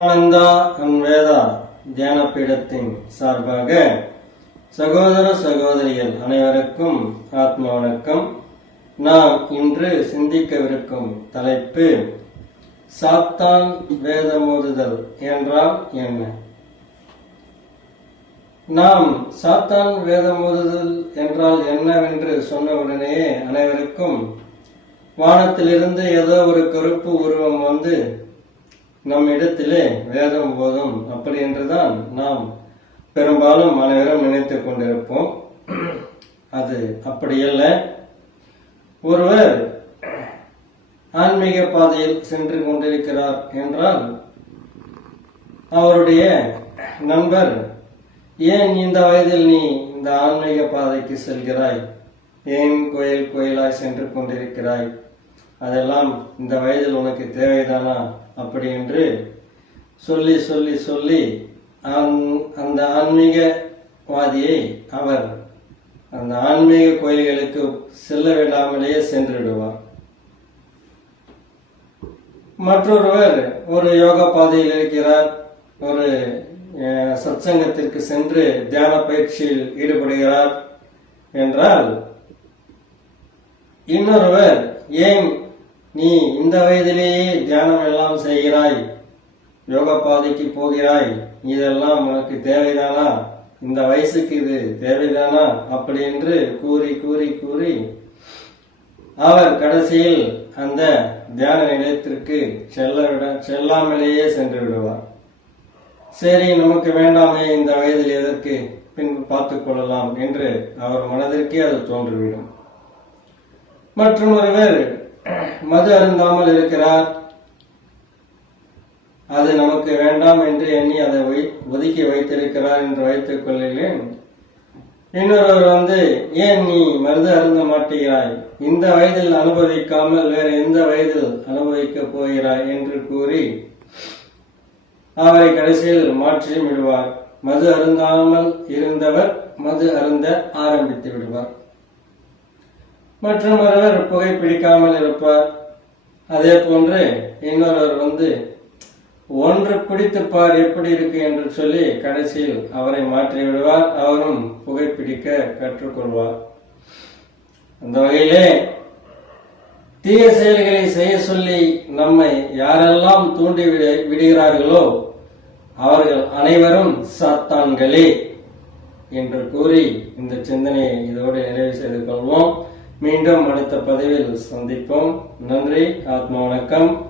ஆனந்தா அன்வேதா தியான பீடத்தின் சார்பாக சகோதர சகோதரிகள் அனைவருக்கும் ஆத்ம வணக்கம் நாம் இன்று சிந்திக்கவிருக்கும் தலைப்பு சாத்தான் வேதமோதுதல் என்றால் என்ன? நாம் சாத்தான் வேதமோதுதல் என்றால் என்னவென்று சொன்னவுடனேயே அனைவருக்கும் வானத்திலிருந்து ஏதோ ஒரு கருப்பு உருவம் வந்து நம் இடத்திலே வேதம் போதும். அப்படி என்றுதான் நாம் பெரும்பாலும் அனைவரும் நினைத்துக் கொண்டிருப்போம். அது அப்படியல்ல. ஒருவர் ஆன்மீக பாதையில் சென்று கொண்டிருக்கிறார் என்றால் அவருடைய நண்பர் ஏன் இந்த வயதில் நீ இந்த ஆன்மீக பாதைக்கு செல்கிறாய்? ஏன் கோயில் கோயிலாய் சென்று கொண்டிருக்கிறாய்? அதெல்லாம் இந்த வயதில் உனக்கு தேவைதானா? அப்படி என்று சொல்லி சொல்லி சொல்லி அந்த- ஆன்மீகவாதியை அவர் அந்த ஆன்மீக கோயில்களுக்கு செல்ல விடாமலேயே சென்றுவிடுவார். மற்றொருவர் ஒரு யோகா பாதையில் இருக்கிறார். ஒரு சத்சங்கத்திற்கு சென்று தியான பயிற்சியில் ஈடுபடுகிறார். என்றால் இன்னொருவர் ஏன் நீ இந்த வயதிலேயே தியானம் எல்லாம் செய்கிறாய் யோக பாதைக்கு போகிறாய் இதெல்லாம் உனக்கு தேவைதானா? இந்த வயசுக்கு இது தேவைதானா? அப்படி என்று கூறி கூறி கூறி அவர் கடைசியில் அந்த தியான நிலையத்திற்கு செல்ல விட செல்லாமலேயே சென்று விடுவார். சரி நமக்கு வேண்டாமே இந்த வயதில் எதற்கு? பின்பு பார்த்துக் கொள்ளலாம் என்று அவர் மனதிற்கே அது தோன்றிவிடும். மற்றும் ஒருவர் மது அருந்தாமல் இருக்கிறார். அது நமக்கு வேண்டாம் என்று எண்ணி அதை வை- ஒதுக்கி வைத்திருக்கிறார் என்று வைத்துக் கொள்கிறேன். இன்னொருவர் வந்து ஏன் நீ மருது அருந்த மாட்டேகிறாய்? இந்த வயதில் அனுபவிக்காமல் வேறு எந்த வயதில் அனுபவிக்க போகிறாய்? என்று கூறி அவரை கடைசியில் மாற்றி விடுவார். மது அருந்தாமல் இருந்தவர் மது அருந்த ஆரம்பித்து விடுவார். மற்றும் ஒருவர் புகை பிடிக்காமல் இருப்பார். அதே போன்று இன்னொருவர் வந்து ஒன்று பிடித்து பார் எப்படி இருக்கு? என்று சொல்லி கடைசியில் அவரை மாற்றி விடுவார் அவரும் புகைப்பிடிக்க கற்றுக்கொள்வார். அந்த வகையிலே தீய செயல்களை செய்ய சொல்லி நம்மை யாரெல்லாம் தூண்டி விடுகிறார்களோ அவர்கள் அனைவரும் சாத்தான்களே என்று கூறி இந்த சிந்தனையை இதோடு நிறைவு செய்து கொள்வோம். மீண்டும் அடுத்த பதிவில் சந்திப்போம். நன்றி ஆத்மா வணக்கம்.